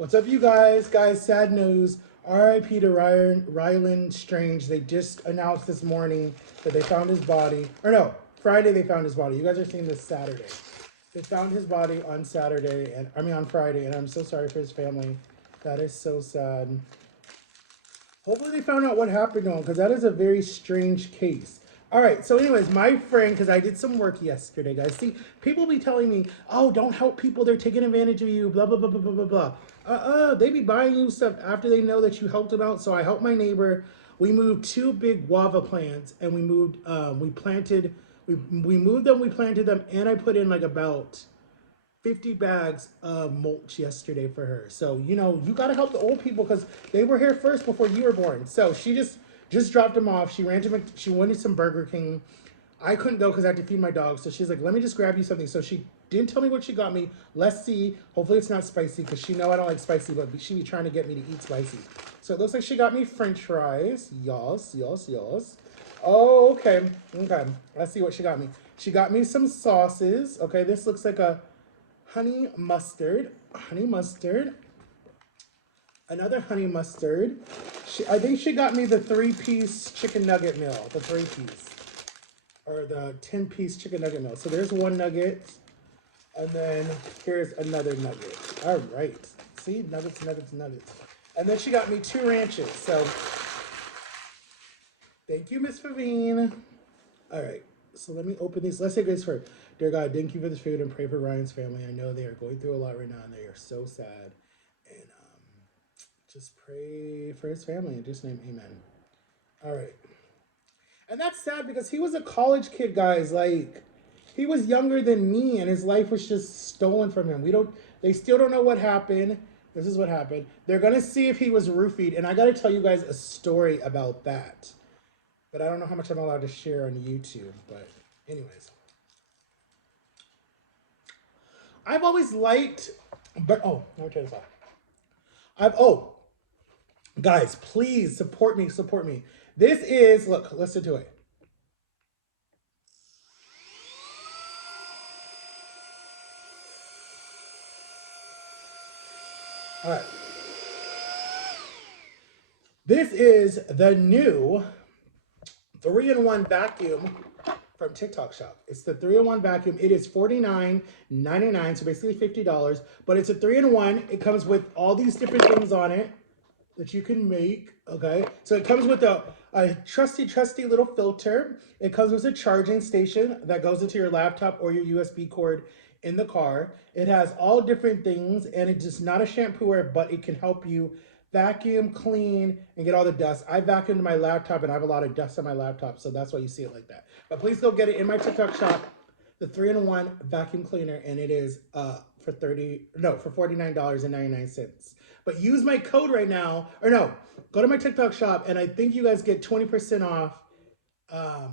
What's up, you guys? Guys, sad news. RIP to Ryland Strange. They just announced this morning that they found his body. Or no, Friday they found his body. You guys are seeing this Saturday. They found his body on Saturday, and I mean on Friday, and I'm so sorry for his family. That is so sad. Hopefully they found out what happened to him, because that is a very strange case. All right, so anyways, my friend, because I did some work yesterday, guys. See, people be telling me, oh, don't help people, they're taking advantage of you, blah, blah, blah, blah, blah, blah, blah. They be buying you stuff after they know that you helped them out. So I helped my neighbor. We moved two big guava plants, and we moved them, we planted them, and I put in like about 50 bags of mulch yesterday for her. So, you got to help the old people because they were here first before you were born. So she just dropped them off. She ran to, she wanted some Burger King. I couldn't go because I had to feed my dog. So she's like, let me just grab you something. So she didn't tell me what she got me. Let's see. Hopefully it's not spicy because she know I don't like spicy, but she be trying to get me to eat spicy. So it looks like she got me French fries. Yes, yes, yes. Oh, okay. Okay. Let's see what she got me. She got me some sauces. Okay, this looks like a honey mustard, another honey mustard. I think she got me the 3-piece chicken nugget meal, the 3-piece, or the 10-piece chicken nugget meal. So there's one nugget, and then here's another nugget. All right, see, nuggets, nuggets, nuggets. And then she got me 2 ranches. So thank you, Miss Favine. All right. So let me open these. Let's say grace for dear God, thank you for this food and pray for Ryan's family. I know they are going through a lot right now and they are so sad. And just pray for his family in Jesus' name, amen. All right. And that's sad because he was a college kid, guys. Like, he was younger than me and his life was just stolen from him. They still don't know what happened. This is what happened. They're going to see if he was roofied. And I got to tell you guys a story about that. But I don't know how much I'm allowed to share on YouTube. But anyways. I've always liked, but let me turn this off. Guys, please support me, support me. This is, look, listen to it. All right. This is the new 3-in-1 vacuum from TikTok Shop. It's the 3-in-1 vacuum. It is $49.99, so basically $50. But it's a 3-in-1. It comes with all these different things on it that you can make, okay? So it comes with a trusty little filter. It comes with a charging station that goes into your laptop or your USB cord in the car. It has all different things, and it's just not a shampooer, but it can help you vacuum, clean, and get all the dust. I vacuumed my laptop, and I have a lot of dust on my laptop, so that's why you see it like that. But please go get it in my TikTok shop, the 3-in-1 vacuum cleaner, and it is for $49.99. But use my code right now, or no, go to my TikTok shop, and I think you guys get 20% off. I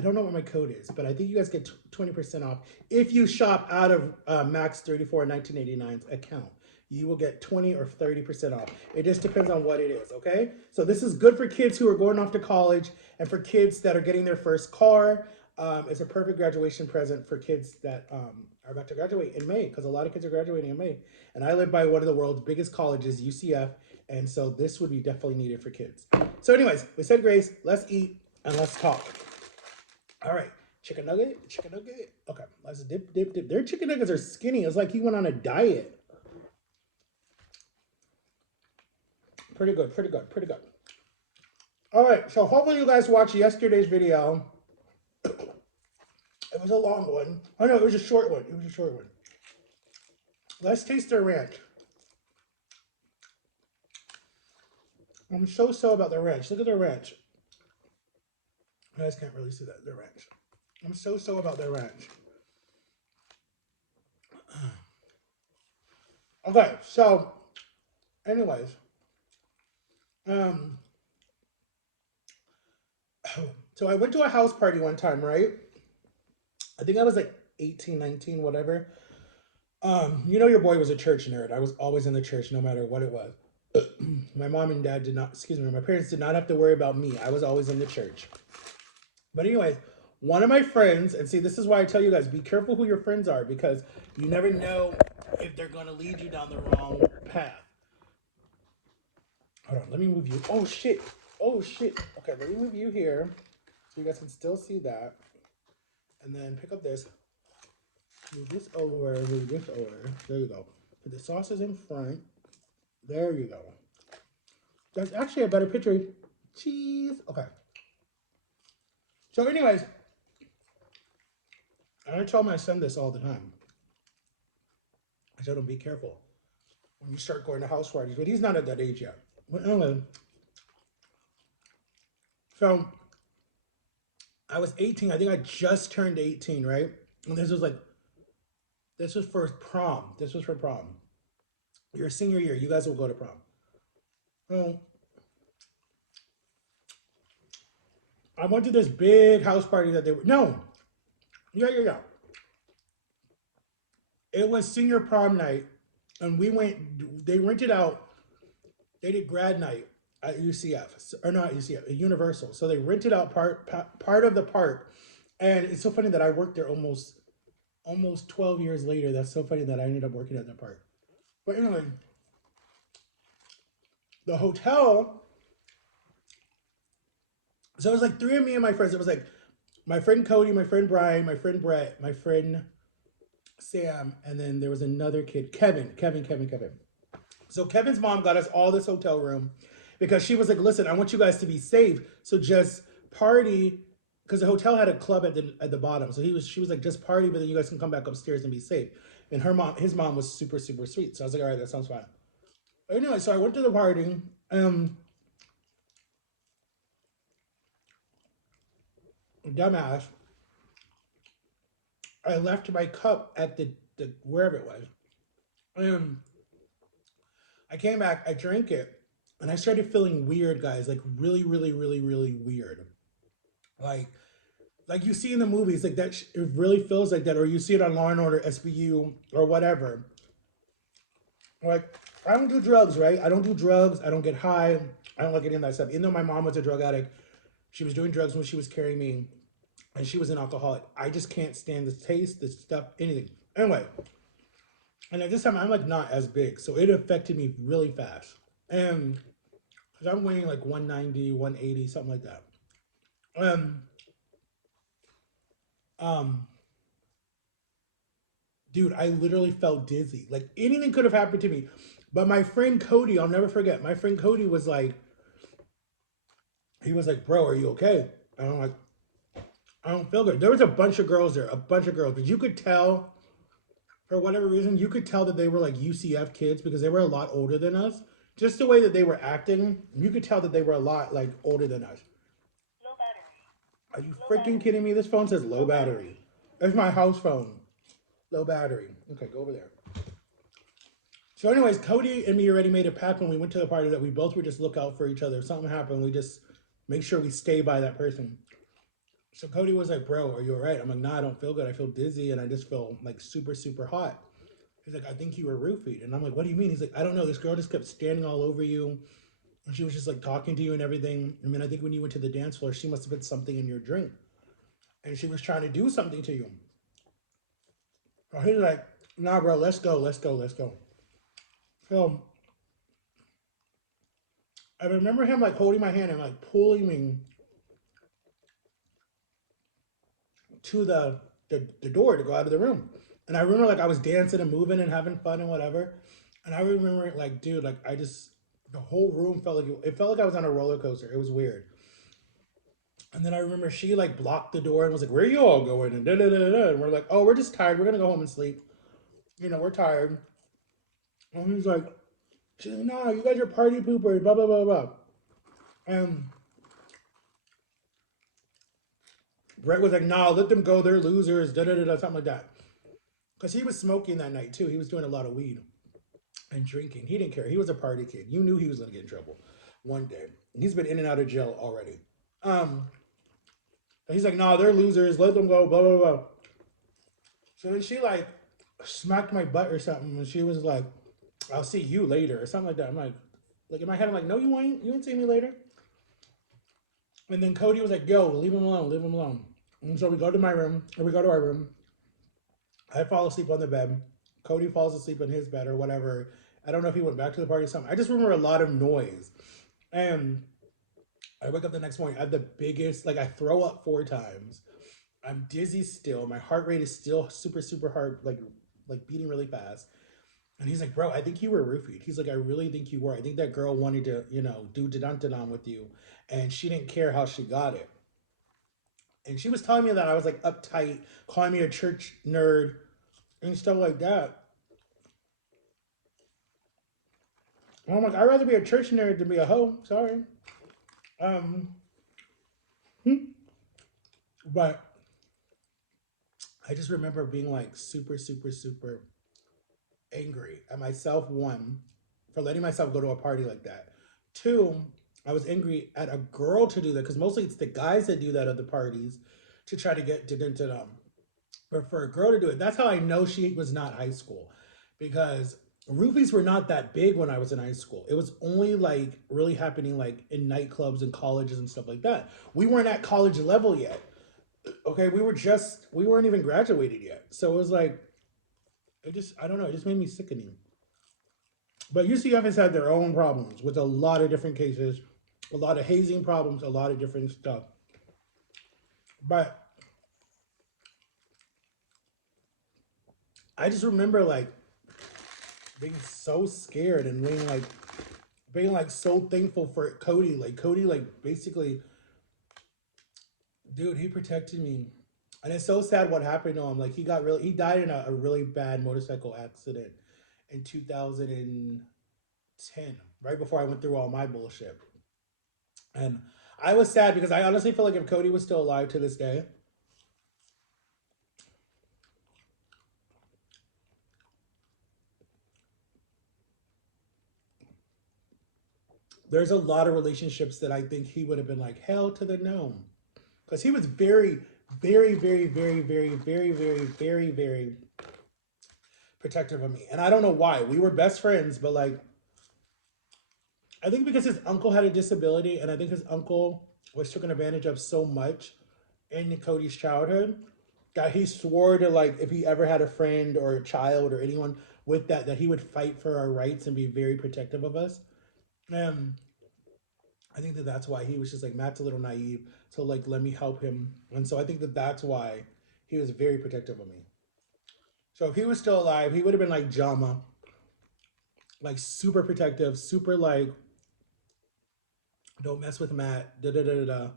don't know what my code is, but I think you guys get 20% off if you shop out of Max34 1989's account. You will get 20 or 30% off. It just depends on what it is, okay? So this is good for kids who are going off to college and for kids that are getting their first car. It's a perfect graduation present for kids that are about to graduate in May, because a lot of kids are graduating in May. And I live by one of the world's biggest colleges, UCF, and so this would be definitely needed for kids. So anyways, we said grace, let's eat and let's talk. All right, chicken nugget. Okay, let's dip. Their chicken nuggets are skinny. It's like he went on a diet. Pretty good. All right, so hopefully you guys watched yesterday's video. It was a long one. Oh no, it was a short one. Let's taste their ranch. I'm so about their ranch. Look at their ranch. You guys can't really see that, their ranch. I'm so about their ranch. Okay, so anyways. So I went to a house party one time, right? I think I was like 18, 19, whatever. Your boy was a church nerd. I was always in the church no matter what it was. My mom and dad my parents did not have to worry about me. I was always in the church. But anyways, one of my friends, and see, this is why I tell you guys, be careful who your friends are, because you never know if they're going to lead you down the wrong path. Hold on, let me move you. Oh shit. Oh shit. Okay, let me move you here so you guys can still see that. And then pick up this. Move this over. Move this over. There you go. Put the sauces in front. There you go. That's actually a better picture. Cheese. Okay. So, anyways, I tell my son this all the time. I tell him, be careful when you start going to house parties, but he's not at that age yet. But anyway, so I was 18. I think I just turned 18, right? And this was for prom. This was for prom. Your senior year, you guys will go to prom. Well, I went to this big house party that they were, no, yeah. It was senior prom night, and we went, they rented out, they did grad night at UCF, or not UCF, at Universal. So they rented out part of the park. And it's so funny that I worked there almost 12 years later. That's so funny that I ended up working at that park. But anyway, the hotel, so it was like three of me and my friends. It was like my friend Cody, my friend Brian, my friend Brett, my friend Sam, and then there was another kid, Kevin. So Kevin's mom got us all this hotel room because she was like, listen, I want you guys to be safe. So just party, because the hotel had a club at the bottom. So she was like, just party, but then you guys can come back upstairs and be safe. And his mom was super, super sweet. So I was like, all right, that sounds fine. Anyway, so I went to the party. Dumbass. I left my cup at the wherever it was. I came back, I drank it, and I started feeling weird, guys. Like really, really, really, really weird. Like like you see in the movies, like that. It really feels like that, or you see it on Law and Order, SVU, or whatever. Like I don't do drugs, right? I don't do drugs. I don't get high. I don't like any of that stuff. Even though my mom was a drug addict, she was doing drugs when she was carrying me, and she was an alcoholic. I just can't stand the taste, the stuff, anything. Anyway, and at this time, I'm like not as big, so it affected me really fast. And because I'm weighing like 190, 180, something like that. Um, um, dude, I literally felt dizzy. Like anything could have happened to me. But my friend Cody, I'll never forget. My friend Cody was like, he was like, bro, are you okay? And I'm like, I don't feel good. There was a bunch of girls there, a bunch of girls, but you could tell, for whatever reason, you could tell that they were like UCF kids because they were a lot older than us. Just the way that they were acting, you could tell that they were a lot like older than us. Are you freaking kidding me? This phone says low battery. That's my house phone. Low battery. Okay, go over there. So, anyways, Cody and me already made a pact when we went to the party that we both would just look out for each other. If something happened, we just make sure we stay by that person. So Cody was like, bro, are you all right? I'm like, nah, I don't feel good. I feel dizzy and I just feel like super, super hot. He's like, I think you were roofied. And I'm like, what do you mean? He's like, I don't know. This girl just kept standing all over you. And she was just like talking to you and everything. I mean, I think when you went to the dance floor, she must have put something in your drink. And she was trying to do something to you. So he's like, nah, bro, let's go, let's go, let's go. So I remember him like holding my hand and like pulling me to the door to go out of the room. And I remember like I was dancing and moving and having fun and whatever. And I remember like, dude, like I just the whole room felt like it felt like I was on a roller coaster. It was weird. And then I remember she like blocked the door and was like, "Where are you all going?" And da da da da. And we're like, "Oh, we're just tired. We're gonna go home and sleep. You know, we're tired." And he's like, "She's like, no, you guys are party poopers." Blah blah blah blah. And Brett was like, "Nah, let them go. They're losers." Da da da da. Something like that. Because he was smoking that night too. He was doing a lot of weed and drinking. He didn't care. He was a party kid. You knew he was gonna get in trouble one day. And he's been in and out of jail already. Um, he's like, "Nah, they're losers. Let them go." Blah blah blah. So then she like smacked my butt or something, and she was like, "I'll see you later" or something like that. I'm like in my head, I'm like, "No, you ain't. You ain't see me later." And then Cody was like, "Yo, leave him alone. Leave him alone." And so we go to my room, or we go to our room. I fall asleep on the bed. Cody falls asleep in his bed or whatever. I don't know if he went back to the party or something. I just remember a lot of noise. And I wake up the next morning. I have the biggest, like I throw up 4 times. I'm dizzy still. My heart rate is still super, super hard, like beating really fast. And he's like, bro, I think you were roofied. He's like, I really think you were. I think that girl wanted to, do da-dun with you. And she didn't care how she got it. And she was telling me that I was like uptight, calling me a church nerd and stuff like that. And I'm like, I'd rather be a church nerd than be a hoe. Sorry. Um, but I just remember being like super, super, super angry at myself, one, for letting myself go to a party like that. Two, I was angry at a girl to do that because mostly it's the guys that do that at the parties to try to get to them. But for a girl to do it, that's how I know she was not high school because roofies were not that big when I was in high school. It was only like really happening like in nightclubs and colleges and stuff like that. We weren't at college level yet. Okay, we weren't even graduated yet. So it was like I don't know, it just made me sickening. But UCF has had their own problems with a lot of different cases, a lot of hazing problems, a lot of different stuff. But I just remember like being so scared and being like so thankful for Cody. Like Cody, like basically, dude, he protected me. And it's so sad what happened to him. Like he died in a really bad motorcycle accident in 2010, right before I went through all my bullshit. And I was sad because I honestly feel like if Cody was still alive to this day, there's a lot of relationships that I think he would have been like, hell to the no. Because he was very, very, very, very, very, very, very, very, very protective of me. And I don't know why. We were best friends, but like, I think because his uncle had a disability, and I think his uncle was taken advantage of so much in Cody's childhood that he swore to like, if he ever had a friend or a child or anyone with that he would fight for our rights and be very protective of us. And I think that that's why he was just like Matt's a little naive, so like let me help him, and so I think that that's why he was very protective of me. So if he was still alive, he would have been like Jama, like super protective, super like don't mess with Matt. Da da da da da.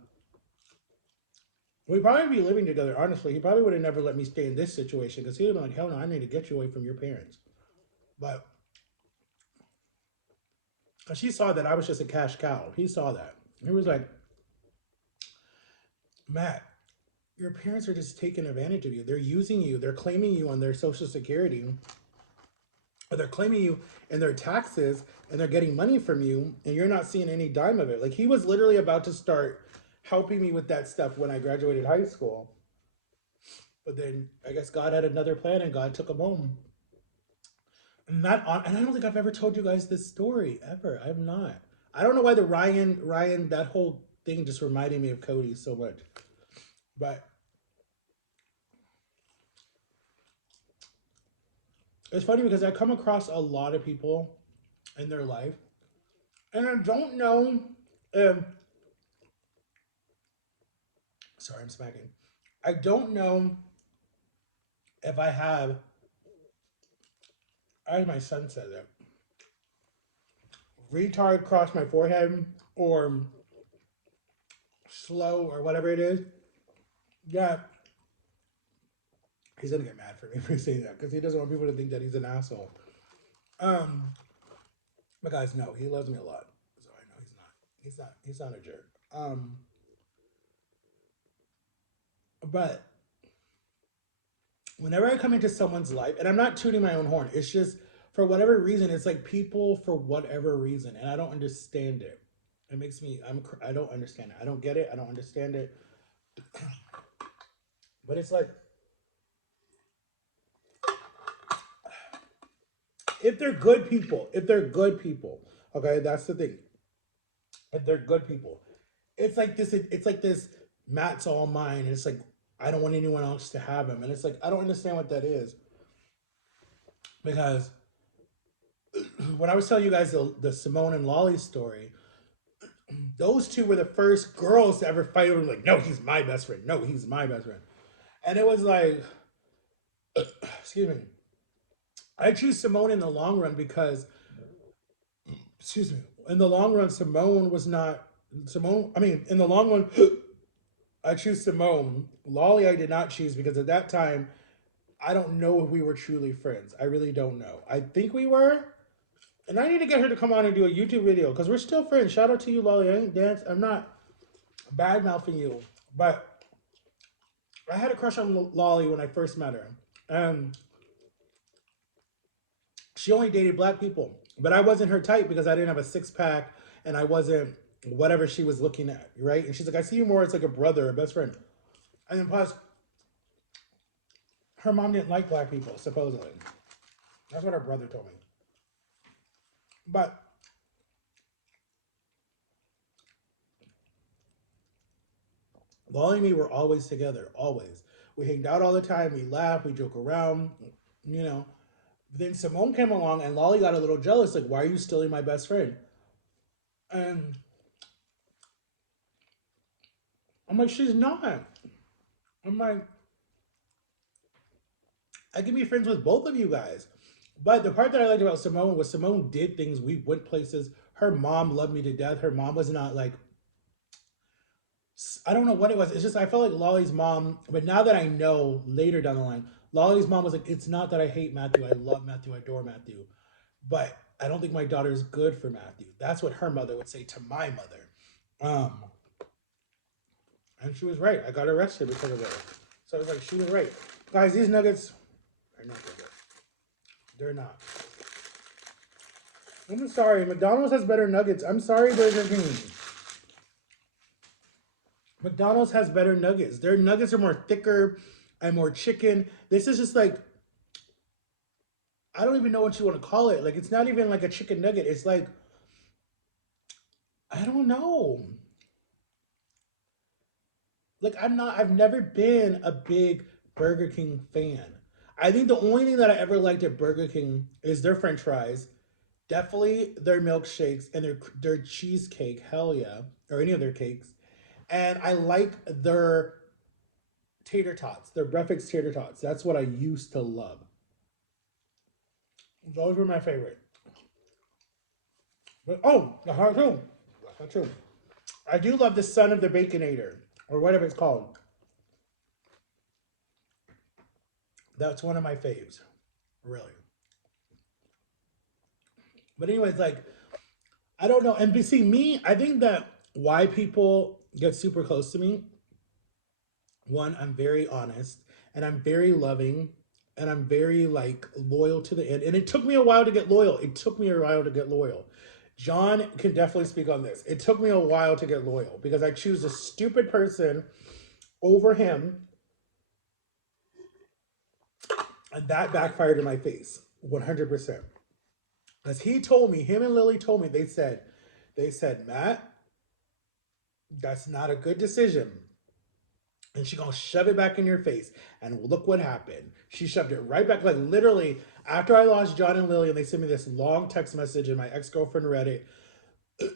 We'd probably be living together. Honestly, he probably would have never let me stay in this situation because he'd have been like, hell no, I need to get you away from your parents. But because he saw that I was just a cash cow, he saw that. He was like, Matt, your parents are just taking advantage of you. They're using you. They're claiming you on their social security, or they're claiming you in their taxes, and they're getting money from you, and you're not seeing any dime of it. Like he was literally about to start helping me with that stuff when I graduated high school. But then I guess God had another plan, and God took him home. And I don't think I've ever told you guys this story ever. I've not. I don't know why the Ryan that whole thing just reminded me of Cody so much. But it's funny because I come across a lot of people in their life, and I don't know if. Sorry, I'm smacking. I don't know if I have, as my son said it, retard cross my forehead or slow or whatever it is. Yeah, he's gonna get mad for me for saying that because he doesn't want people to think that he's an asshole. Um, but guys, no, he loves me a lot, so I know he's not. He's not. He's not a jerk. But whenever I come into someone's life, and I'm not tooting my own horn, it's just for whatever reason, it's like people for whatever reason, and I don't understand it. It makes me, I don't understand it. I don't get it. I don't understand it. But it's like, if they're good people, okay, that's the thing. If they're good people, it's like this, Matt's all mine. And it's like, I don't want anyone else to have him. And it's like, I don't understand what that is. Because when I was telling you guys the Simone and Lolly story, those two were the first girls to ever fight over like, no, he's my best friend. No, he's my best friend. And it was like, excuse me. I choose Simone in the long run because, excuse me, in the long run, Simone was not Simone. I mean, in the long run, I choose Simone. Lolly, I did not choose because at that time, I don't know if we were truly friends. I really don't know. I think we were, and I need to get her to come on and do a YouTube video because we're still friends. Shout out to you, Lolly. I ain't dance. I'm not bad mouthing you, but I had a crush on Lolly when I first met her. She only dated black people, but I wasn't her type because I didn't have a six pack and I wasn't whatever she was looking at, right? And she's like, I see you more as like a brother, a best friend. And then plus, her mom didn't like black people, supposedly. That's what her brother told me. But Lolly and me were always together, always. We hanged out all the time, we laughed, we joke around, you know. Then Simone came along and Lolly got a little jealous, like, why are you stealing my best friend? And I'm like, she's not. I'm like, I can be friends with both of you guys. But the part that I liked about Simone was Simone did things. We went places. Her mom loved me to death. Her mom was not like, I don't know what it was. It's just I felt like Lolly's mom, but now that I know later down the line, Lolly's mom was like, it's not that I hate Matthew. I love Matthew. I adore Matthew. But I don't think my daughter is good for Matthew. That's what her mother would say to my mother. Um, and she was right. I got arrested because of it. So I was like, she was right. Guys, these nuggets are not good. They're not. I'm sorry. McDonald's has better nuggets. I'm sorry, Burger King. McDonald's has better nuggets. Their nuggets are more thicker and more chicken. This is just like, I don't even know what you want to call it. Like, it's not even like a chicken nugget. It's like, I don't know. Like, I've never been a big Burger King fan. I think the only thing that I ever liked at Burger King is their French fries, definitely their milkshakes and their cheesecake. Hell yeah, or any of their cakes. And I like their tater tots, their breakfast tater tots. That's what I used to love. Those were my favorite. But oh, the hot too. That's not true. I do love the Son of the Baconator or whatever it's called. That's one of my faves, really. But anyways, like I don't know. And see me, I think that why people get super close to me. One, I'm very honest and I'm very loving and I'm very like loyal to the end. And it took me a while to get loyal. It took me a while to get loyal. John can definitely speak on this. It took me a while to get loyal because I choose a stupid person over him, and that backfired in my face 100%. As he told me, him and Lily told me, they said, Matt, that's not a good decision. And she gonna shove it back in your face. And look what happened. She shoved it right back, like literally after I lost John and Lily, and they sent me this long text message, and my ex-girlfriend read it.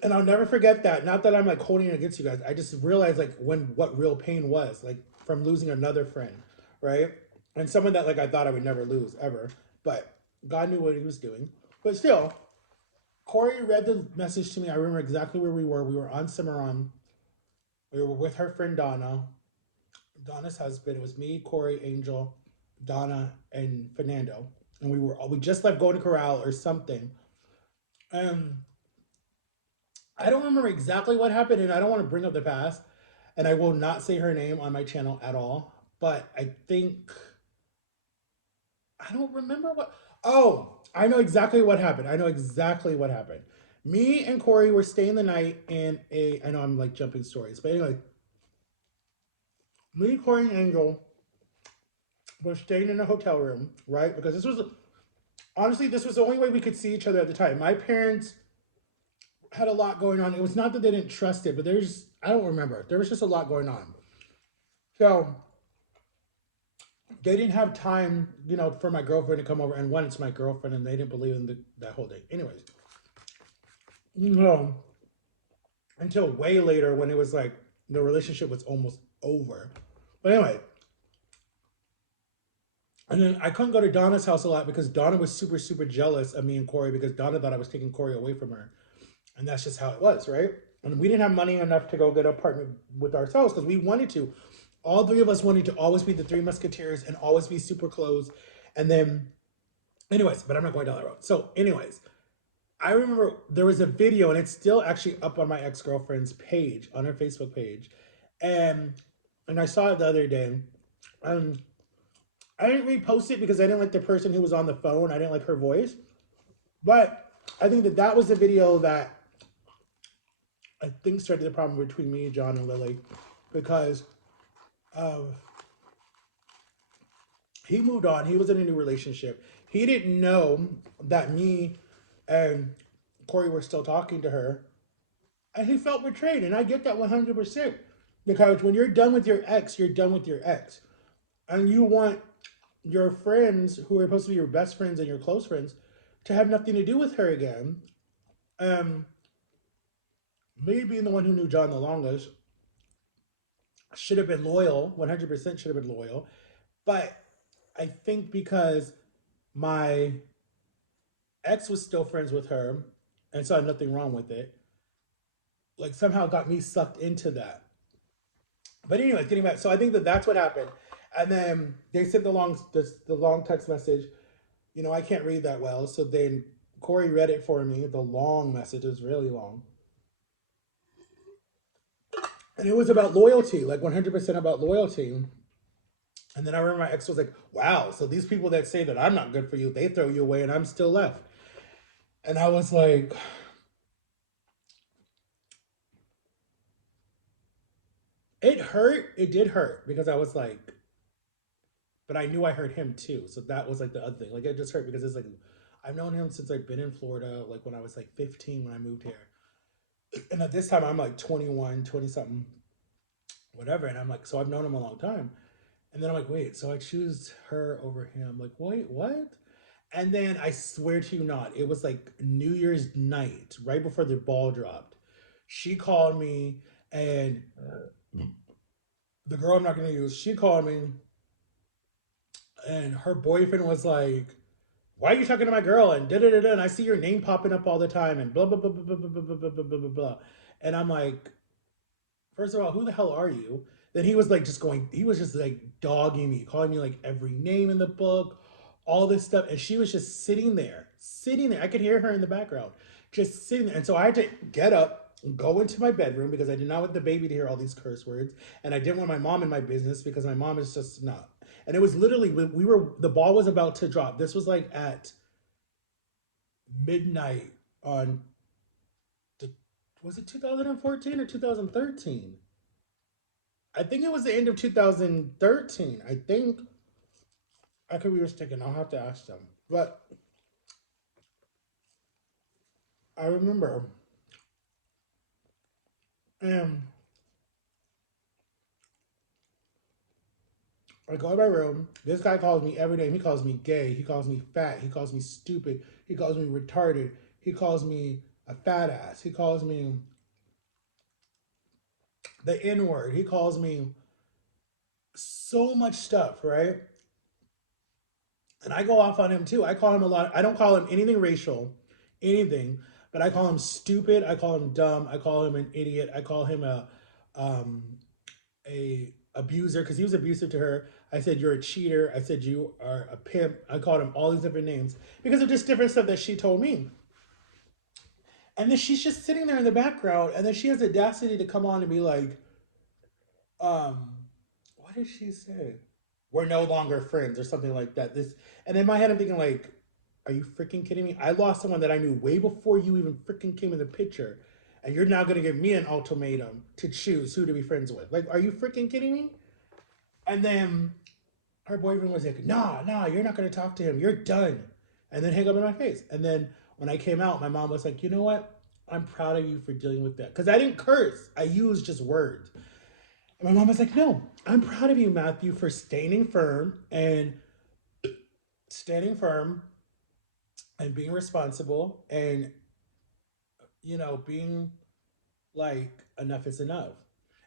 And I'll never forget that. Not that I'm like holding it against you guys. I just realized like what real pain was, like from losing another friend, right? And someone that like I thought I would never lose ever. But God knew what he was doing. But still, Corey read the message to me. I remember exactly where we were. We were on Cimarron. We were with her friend Donna, Donna's husband. It was me, Corey, Angel, Donna, and Fernando. And we just left Golden Corral or something. And I don't remember exactly what happened, and I don't want to bring up the past, and I will not say her name on my channel at all. But I think I don't remember what. Oh, I know exactly what happened. I know exactly what happened. Me and Corey were staying the night in a. I know I'm like jumping stories, but anyway, me, Corey, and Angel were staying in a hotel room, right? Because this was honestly this was the only way we could see each other at the time. My parents had a lot going on. It was not that they didn't trust it, but there's I don't remember. There was just a lot going on. So they didn't have time, for my girlfriend to come over. And one, it's my girlfriend, and they didn't believe in that whole thing. Anyways, and until way later when it was like the relationship was almost over. But anyway, and then I couldn't go to Donna's house a lot because Donna was super, super jealous of me and Corey because Donna thought I was taking Corey away from her. And that's just how it was, right? And we didn't have money enough to go get an apartment with ourselves because we wanted to. All three of us wanted to always be the Three Musketeers and always be super close. And then, anyways, but I'm not going down that road. So, anyways, I remember there was a video, and it's still actually up on my ex girlfriend's page, on her Facebook page, and I saw it the other day. Um, I didn't repost it because I didn't like the person who was on the phone. I didn't like her voice, but I think that that was the video that I think started the problem between me, John, and Lily, because of he moved on. He was in a new relationship. He didn't know that me and Corey were still talking to her, and he felt betrayed. And I get that 100% because when you're done with your ex, you're done with your ex, and you want your friends who are supposed to be your best friends and your close friends to have nothing to do with her again. Um, Me being the one who knew John the longest should have been loyal, 100% should have been loyal. But I think because my ex was still friends with her and saw nothing wrong with it, like somehow got me sucked into that. But anyways, getting back, so I think that that's what happened. And then they sent the long text message. You know, I can't read that well, so then Corey read it for me. The long message is really long, and it was about loyalty, like 100% about loyalty. And then I remember my ex was like, "Wow, so these people that say that I'm not good for you, they throw you away, and I'm still left." And I was like, it hurt. It did hurt because I was like, but I knew I hurt him too. So that was like the other thing. Like it just hurt because it's like I've known him since I've been in Florida, like when I was like 15 when I moved here. And at this time I'm like 21, 20 something, whatever. And I'm like, so I've known him a long time. And then I'm like, wait, so I choose her over him. Like, wait, what? And then I swear to you not, it was like New Year's night, right before the ball dropped. She called me, and the girl I'm not gonna use, she called me, and her boyfriend was like, "Why are you talking to my girl?" And da da da da. And I see your name popping up all the time, and blah blah blah blah blah blah blah blah blah blah blah blah. And I'm like, first of all, who the hell are you? Then he was like, just going, he was just like dogging me, calling me like every name in the book, all this stuff. And she was just sitting there, sitting there. I could hear her in the background, just sitting there. And so I had to get up, go into my bedroom because I did not want the baby to hear all these curse words. And I didn't want my mom in my business because my mom is just not. And it was literally, we were, the ball was about to drop. This was like at midnight on, the, was it 2014 or 2013? I think it was the end of 2013. I think I could be mistaken. I'll have to ask them. But I remember, um, I go to my room. This guy calls me every day. He calls me gay. He calls me fat. He calls me stupid. He calls me retarded. He calls me a fat ass. He calls me the N word. He calls me so much stuff, right? And I go off on him too. I call him a lot. I don't call him anything racial, anything, but I call him stupid. I call him dumb. I call him an idiot. I call him um, a abuser because he was abusive to her. I said you're a cheater. I said you are a pimp. I called him all these different names because of just different stuff that she told me. And then she's just sitting there in the background, and then she has the audacity to come on and be like, um, what did she say? We're no longer friends or something like that. This, and in my head I'm thinking like, are you freaking kidding me? I lost someone that I knew way before you even freaking came in the picture. And you're now gonna give me an ultimatum to choose who to be friends with. Like, are you freaking kidding me? And then her boyfriend was like, nah, you're not gonna talk to him. You're done. And then hang up in my face. And then when I came out, my mom was like, you know what? I'm proud of you for dealing with that. Because I didn't curse. I used just words. And my mom was like, no, I'm proud of you, Matthew, for standing firm and being responsible and, you know, being like enough is enough.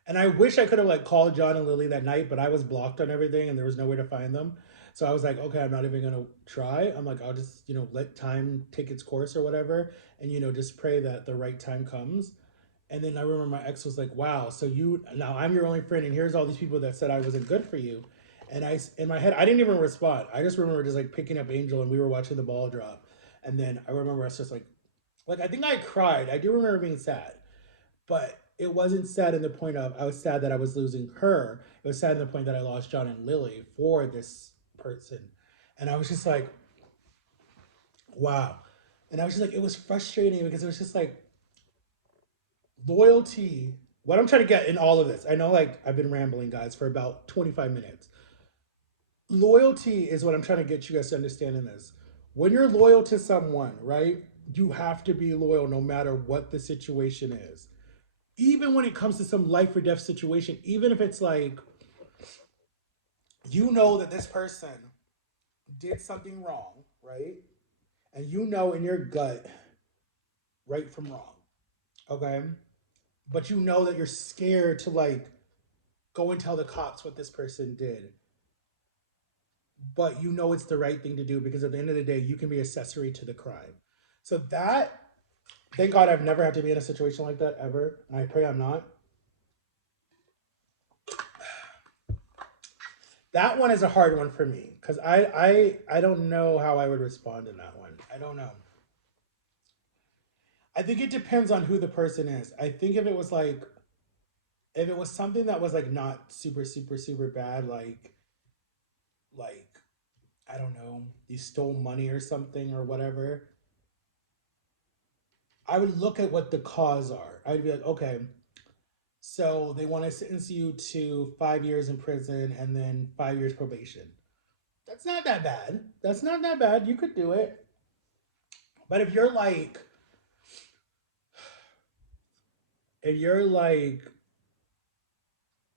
And I wish I could have like called John and Lily that night, but I was blocked on everything and there was no way to find them. So I was like, okay, I'm not even gonna try. I'm like, I'll just, let time take its course or whatever, and just pray that the right time comes. And then I remember my ex was like, wow, so you now I'm your only friend, and here's all these people that said I wasn't good for you. And in my head, I didn't even respond. I just remember just like picking up Angel, and we were watching the ball drop. And then I remember I was just like I think I cried. I do remember being sad, but it wasn't sad in the point of I was sad that I was losing her. It was sad in the point that I lost John and Lily for this person. And I was just like, wow. And I was just like, it was frustrating because it was just like loyalty. What I'm trying to get in all of this, I know like I've been rambling, guys, for about 25 minutes. Loyalty is what I'm trying to get you guys to understand in this. When you're loyal to someone, right, you have to be loyal no matter what the situation is. Even when it comes to some life or death situation, even if it's like, that this person did something wrong, right? And in your gut right from wrong, okay? But that you're scared to like go and tell the cops what this person did. But it's the right thing to do because at the end of the day, you can be accessory to the crime. So thank God I've never had to be in a situation like that ever. And I pray I'm not. That one is a hard one for me because I don't know how I would respond in that one. I don't know. I think it depends on who the person is. I think if it was something that was like not super super super bad, like I don't know, you stole money or something or whatever, I would look at what the cause are. I'd be like, okay, so they want to sentence you to 5 years in prison and then 5 years probation. That's not that bad. That's not that bad. You could do it. But if you're like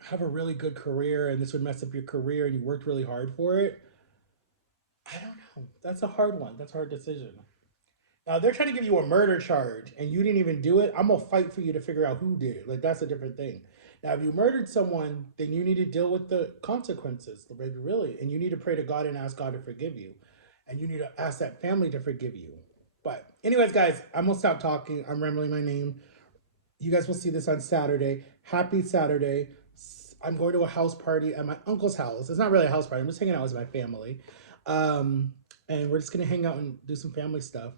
have a really good career and this would mess up your career and you worked really hard for it, I don't know. That's a hard one. That's a hard decision. Now they're trying to give you a murder charge and you didn't even do it. I'm gonna fight for you to figure out who did it. Like that's a different thing. Now, if you murdered someone, then you need to deal with the consequences, really, and you need to pray to God and ask God to forgive you, and you need to ask that family to forgive you. But, anyways, guys, I'm gonna stop talking. I'm rambling my name. You guys will see this on Saturday. Happy Saturday. I'm going to a house party at my uncle's house. It's not really a house party. I'm just hanging out with my family. Um, and we're just going to hang out and do some family stuff.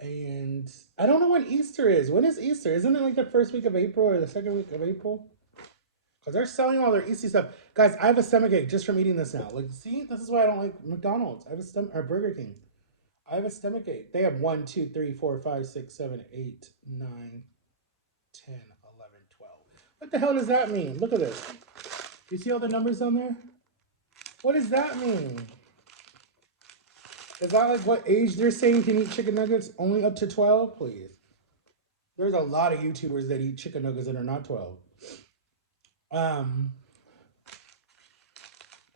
And I don't know when Easter is. When is Easter? Isn't it like the first week of April or the second week of April? Because they're selling all their Easter stuff. Guys, I have a stomachache just from eating this now. Like, see, this is why I don't like McDonald's. I have a or Burger King. I have a stomachache. They have 1, 2, 3, 4, 5, 6, 7, 8, 9, 10, 11, 12. What the hell does that mean? Look at this. Do you see all the numbers on there? What does that mean? Is that like what age they're saying can eat chicken nuggets? Only up to 12? Please. There's a lot of YouTubers that eat chicken nuggets that are not 12. But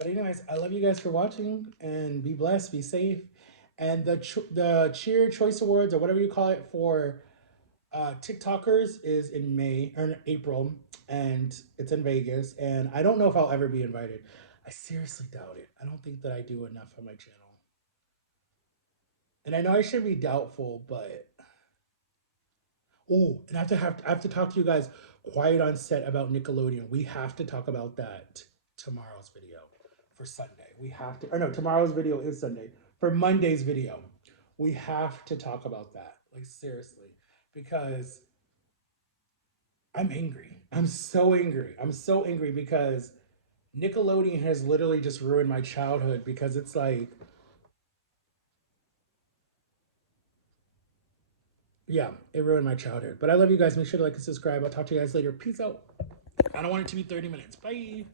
anyways, I love you guys for watching and be blessed, be safe. And the Cheer Choice Awards or whatever you call it for TikTokers is in May or in April, and it's in Vegas. And I don't know if I'll ever be invited. I seriously doubt it. I don't think that I do enough on my channel. And I know I should be doubtful, but oh, and I have to talk to you guys quiet on set about Nickelodeon. We have to talk about that tomorrow's video for Sunday. We have to, or no, tomorrow's video is Sunday. For Monday's video, we have to talk about that. Like seriously, because I'm angry. I'm so angry. I'm so angry because Nickelodeon has literally just ruined my childhood because it's like, yeah, it ruined my childhood. But I love you guys. Make sure to like and subscribe. I'll talk to you guys later. Peace out. I don't want it to be 30 minutes. Bye.